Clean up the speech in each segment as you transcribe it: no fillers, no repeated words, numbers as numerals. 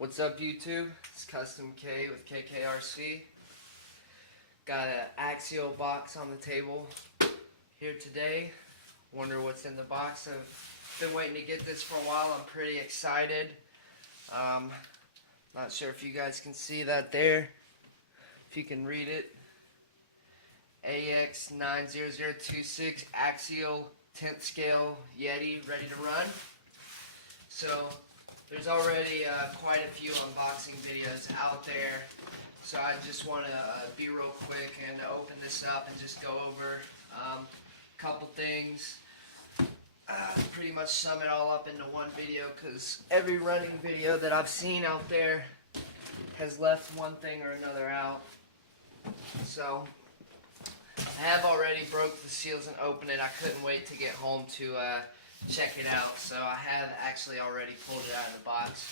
What's up, YouTube? It's Custom K with KKRC. Got an Axial box on the table here today. Wonder what's in the box. I've been waiting to get this for a while. I'm pretty excited. Not sure if you guys can see that there. If you can read it. AX90026 Axial 10th scale Yeti ready to run. So there's already quite a few unboxing videos out there, so I just want to be real quick and open this up and just go over a couple things. Pretty much sum it all up into one video, because every running video that I've seen out there has left one thing or another out. So I have already broke the seals and opened it. I couldn't wait to get home to check it out, so I have actually already pulled it out of the box.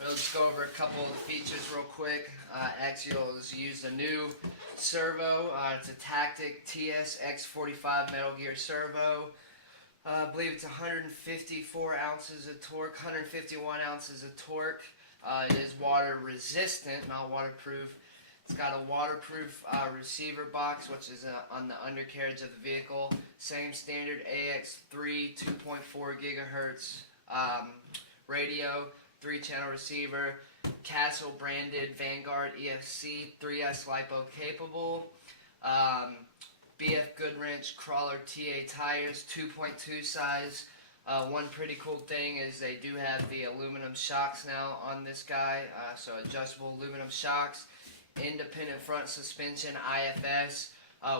We'll just go over a couple of the features real quick. Axial has used a new servo. It's a Tactic TS X45 Metal Gear servo. I believe it's 154 ounces of torque, 151 ounces of torque. It is water resistant, not waterproof. It's got a waterproof receiver box, which is on the undercarriage of the vehicle. Same standard AX3 2.4 gigahertz radio, 3-channel receiver. Castle branded Vanguard EFC 3S LiPo capable. BF Goodwrench Crawler TA tires, 2.2 size. One pretty cool thing is they do have the aluminum shocks now on this guy, so adjustable aluminum shocks. Independent front suspension, IFS,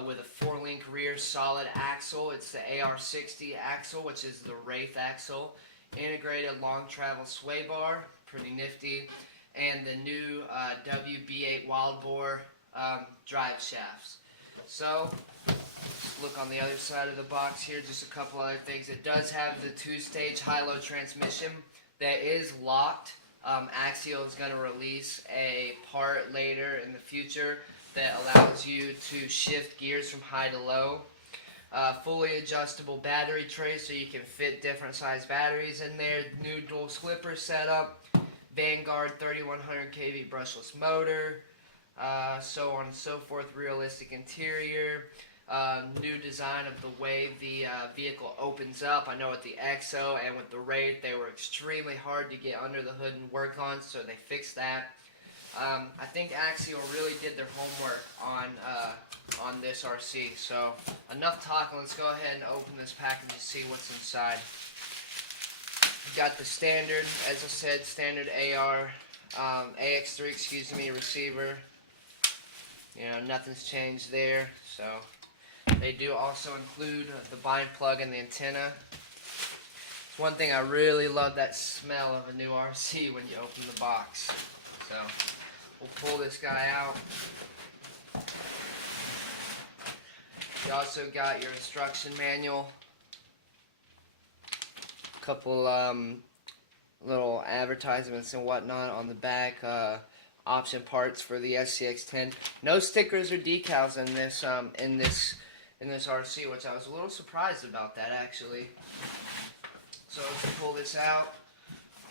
with a 4-link rear solid axle. It's the AR60 axle, which is the Wraith axle. Integrated long travel sway bar, pretty nifty. And the new WB8 wild bore drive shafts. So, let's look on the other side of the box here, just a couple other things. It does have the 2-stage high-low transmission that is locked. Axial is going to release a part later in the future that allows you to shift gears from high to low. Fully adjustable battery tray, so you can fit different size batteries in there. New dual slipper setup. Vanguard 3100 kV brushless motor. So on and so forth. Realistic interior. New design of the way the vehicle opens up. I know with the EXO and with the Wraith, they were extremely hard to get under the hood and work on, so they fixed that. I think Axial really did their homework on this RC. So enough talking. Let's go ahead and open this package and see what's inside. We've got the standard, as I said, standard AX3, excuse me, receiver. You know, nothing's changed there. So they do also include the bind plug and the antenna. It's one thing I really love, that smell of a new RC when you open the box. So we'll pull this guy out. You also got your instruction manual. A couple little advertisements and whatnot on the back. Option parts for the SCX10. No stickers or decals in this RC, which I was a little surprised about that, actually. So let's pull this out.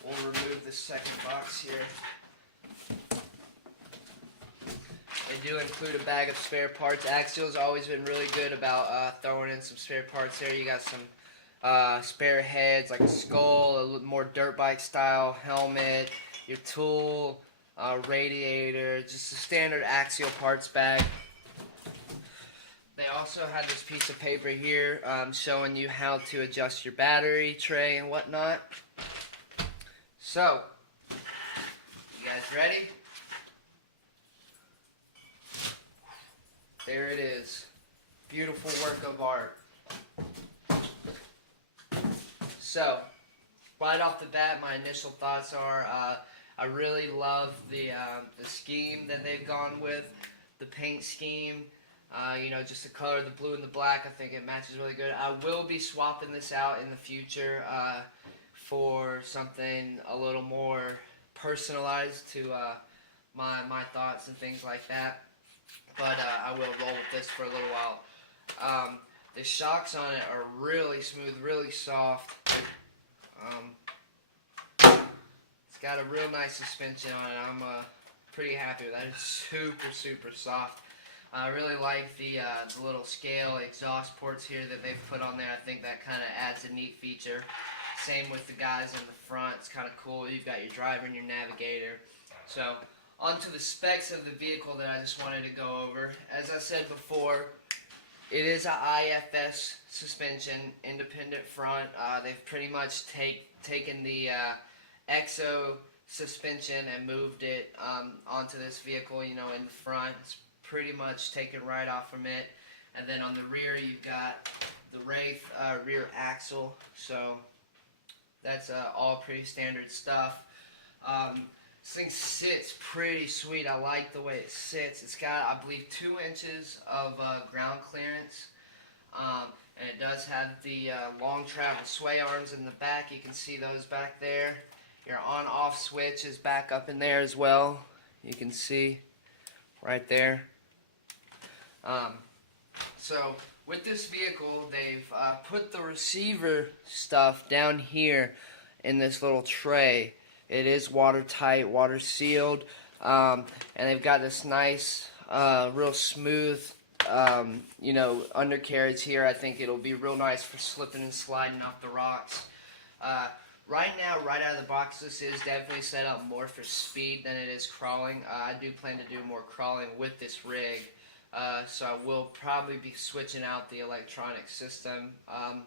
We'll remove the second box here. They do include a bag of spare parts. Axial's always been really good about throwing in some spare parts there. You got some spare heads, like a skull, a little more dirt bike style helmet, your tool, radiator, just a standard Axial parts bag. They also had this piece of paper here showing you how to adjust your battery tray and whatnot. So, you guys ready? There it is. Beautiful work of art. So, right off the bat, my initial thoughts are I really love the scheme that they've gone with, the paint scheme. You know, just the color, the blue and the black, I think it matches really good. I will be swapping this out in the future for something a little more personalized to my thoughts and things like that. But I will roll with this for a little while. The shocks on it are really smooth, really soft. It's got a real nice suspension on it. I'm pretty happy with that. It's super soft. I really like the little scale exhaust ports here that they've put on there. I think that kind of adds a neat feature. Same with the guys in the front. It's kind of cool. You've got your driver and your navigator. So, onto the specs of the vehicle that I just wanted to go over. As I said before, it is a IFS suspension, independent front. They've pretty much taken the EXO suspension and moved it onto this vehicle, you know, in the front. It's pretty much taken right off from it. And then on the rear, you've got the Wraith rear axle. So that's all pretty standard stuff. This thing sits pretty sweet. I like the way it sits. It's got, I believe, 2 inches of ground clearance. And it does have the long travel sway arms in the back. You can see those back there. Your on-off switch is back up in there as well. You can see right there. So with this vehicle, they've put the receiver stuff down here in this little tray. It is watertight, water sealed, and they've got this nice, real smooth, you know, undercarriage here. I think it'll be real nice for slipping and sliding off the rocks. Right now, right out of the box, this is definitely set up more for speed than it is crawling. I do plan to do more crawling with this rig, so I will probably be switching out the electronic system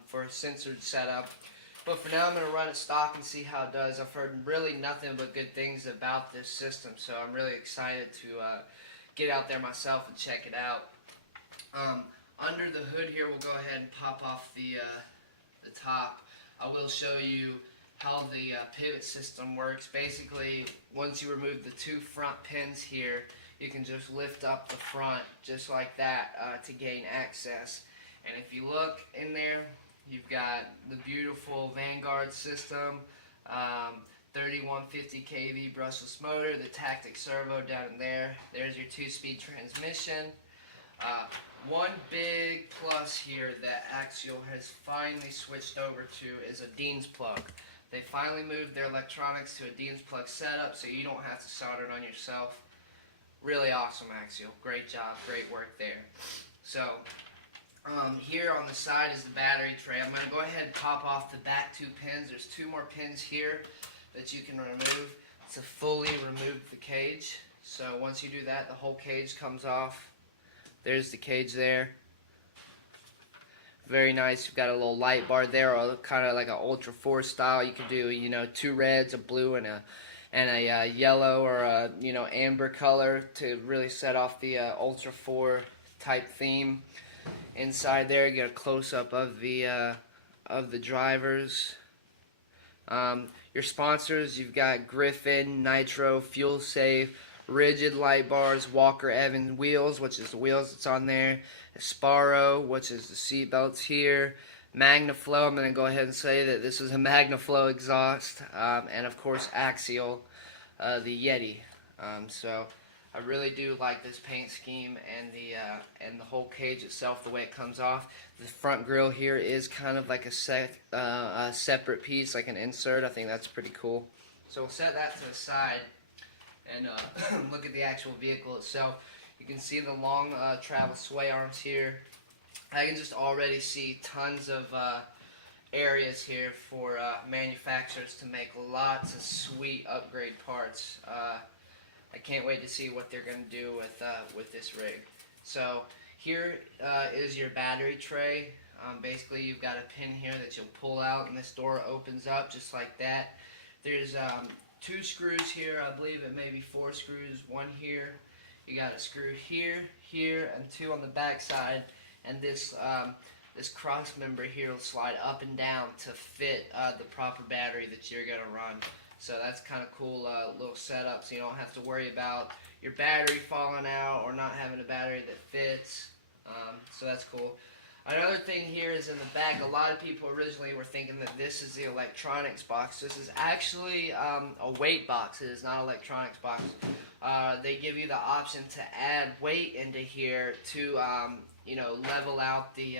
for a censored setup. But for now, I'm going to run it stock and see how it does. I've heard really nothing but good things about this system, so I'm really excited to get out there myself and check it out. Under the hood here, we'll go ahead and pop off the top. I will show you how the pivot system works. Basically, once you remove the 2 front pins here, you can just lift up the front just like that to gain access. And if you look in there, you've got the beautiful Vanguard system, 3150 kV brushless motor, the Tactic servo down in there. There's your 2-speed transmission. One big plus here that Axial has finally switched over to is a Dean's plug. They finally moved their electronics to a Dean's plug setup, so you don't have to solder it on yourself. Really awesome, Axial. Great job, great work there. So, here on the side is the battery tray. I'm going to go ahead and pop off the back 2 pins. There's 2 more pins here that you can remove to fully remove the cage. So once you do that, the whole cage comes off. There's the cage there. Very nice. You've got a little light bar there, or kind of like an Ultra 4 style. You could do, you know, 2 reds, a blue, and a yellow or a, you know, amber color to really set off the Ultra 4 type theme. Inside there, you get a close-up of the drivers. Your sponsors, you've got Griffin, Nitro, Fuel Safe, Rigid light bars, Walker Evans wheels, which is the wheels that's on there, Sparrow, which is the seat belts here, MagnaFlow. I'm going to go ahead and say that this is a MagnaFlow exhaust, and of course Axial, the Yeti. So I really do like this paint scheme and the whole cage itself, the way it comes off. The front grille here is kind of like a separate piece, like an insert. I think that's pretty cool. So we'll set that to the side and look at the actual vehicle itself. You can see the long travel sway arms here. I can just already see tons of areas here for manufacturers to make lots of sweet upgrade parts. I can't wait to see what they're going to do with this rig. So here is your battery tray. Basically, you've got a pin here that you'll pull out, and this door opens up just like that. There's 2 screws here. I believe it may be 4 screws. 1 here. You got a screw here, here, and 2 on the back side. And this this cross member here will slide up and down to fit the proper battery that you're going to run. So that's kind of cool little setup, so you don't have to worry about your battery falling out or not having a battery that fits. So that's cool. Another thing here is in the back, a lot of people originally were thinking that this is the electronics box. This is actually a weight box. It is not an electronics box. They give you the option to add weight into here to you know, level out the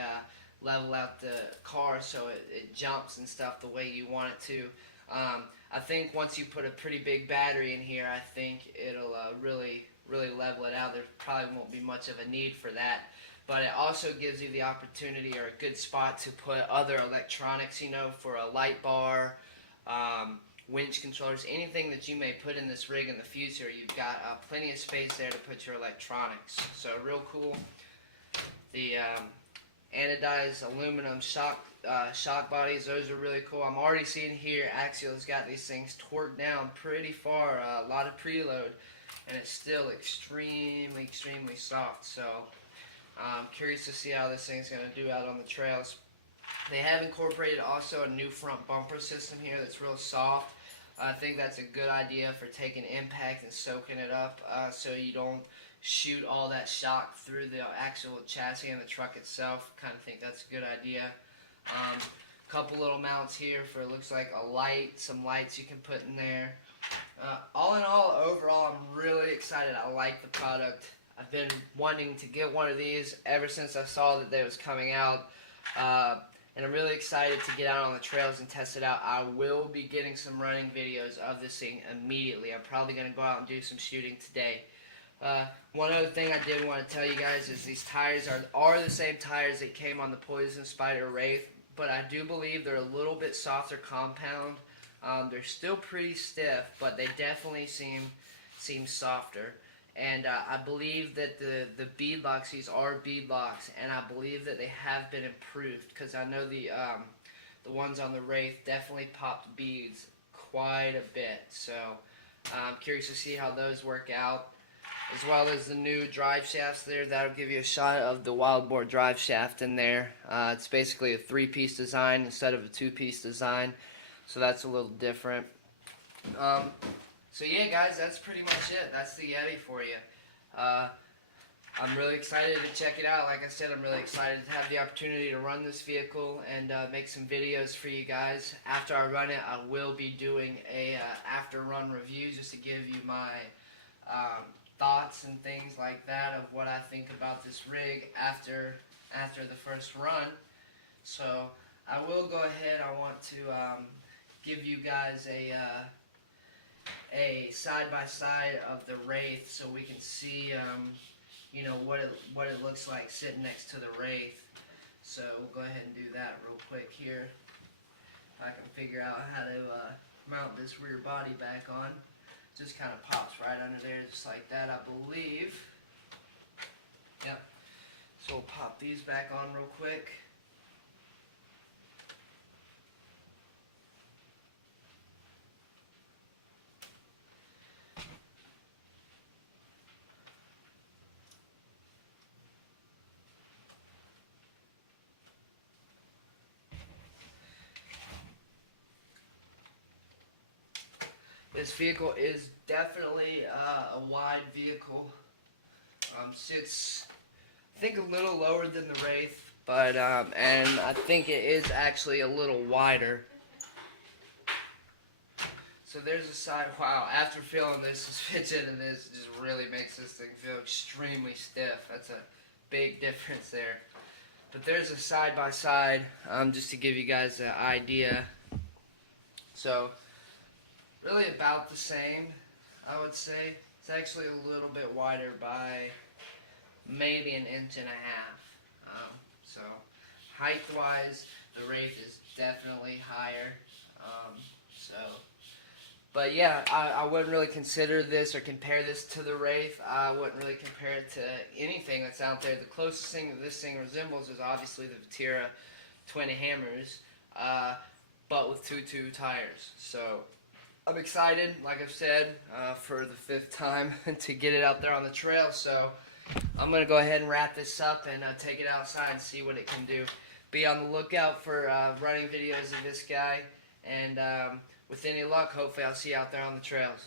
car so it jumps and stuff the way you want it to. I think once you put a pretty big battery in here, I think it'll really level it out. There probably won't be much of a need for that. But it also gives you the opportunity or a good spot to put other electronics, for a light bar, winch controllers, anything that you may put in this rig in the future. You've got plenty of space there to put your electronics. So real cool. The anodized aluminum shock bodies, those are really cool. I'm already seeing here Axial's got these things torqued down pretty far, a lot of preload, and it's still extremely soft. So I'm curious to see how this thing's going to do out on the trails. They have incorporated also a new front bumper system here that's real soft. I think that's a good idea for taking impact and soaking it up, so you don't shoot all that shock through the actual chassis and the truck itself. Kind of think that's a good idea. Couple little mounts here for, it looks like a light, some lights you can put in there. All in all, overall, I'm really excited. I like the product. I've been wanting to get one of these ever since I saw that they was coming out. And I'm really excited to get out on the trails and test it out. I will be getting some running videos of this thing immediately. I'm probably going to go out and do some shooting today. One other thing I did want to tell you guys is these tires are the same tires that came on the Poison Spider Wraith, but I do believe they're a little bit softer compound. They're still pretty stiff, but they definitely seem softer. And I believe that the bead locks, these are bead locks, and I believe that they have been improved, because I know the ones on the Wraith definitely popped beads quite a bit. So I'm curious to see how those work out, as well as the new drive shafts there. That'll give you a shot of the Wild Boar drive shaft in there. It's basically a 3-piece design instead of a 2-piece design, so that's a little different. So yeah, guys, that's pretty much it. That's the Yeti for you. I'm really excited to check it out. Like I said, I'm really excited to have the opportunity to run this vehicle and make some videos for you guys. After I run it, I will be doing a after-run review just to give you my thoughts and things like that of what I think about this rig after the first run. So I will go ahead. I want to give you guys a side-by-side of the Wraith so we can see what it looks like sitting next to the Wraith. So we'll go ahead and do that real quick here. If I can figure out how to mount this rear body back on. Just kind of pops right under there just like that, I believe. Yep. So we'll pop these back on real quick. This vehicle is definitely a wide vehicle. Sits, I think, a little lower than the Wraith, but and I think it is actually a little wider. So there's a side. Wow! After feeling this, fits into this, just really makes this thing feel extremely stiff. That's a big difference there. But there's a side by side, just to give you guys an idea. So. Really about the same, I would say. It's actually a little bit wider by maybe 1.5 inches. So height-wise, the Wraith is definitely higher. But yeah, I wouldn't really consider this or compare this to the Wraith. I wouldn't really compare it to anything that's out there. The closest thing that this thing resembles is obviously the Vetera Twin Hammers, but with two tires. So I'm excited, like I've said, for the 5th time to get it out there on the trail. So I'm going to go ahead and wrap this up and take it outside and see what it can do. Be on the lookout for running videos of this guy. And with any luck, hopefully I'll see you out there on the trails.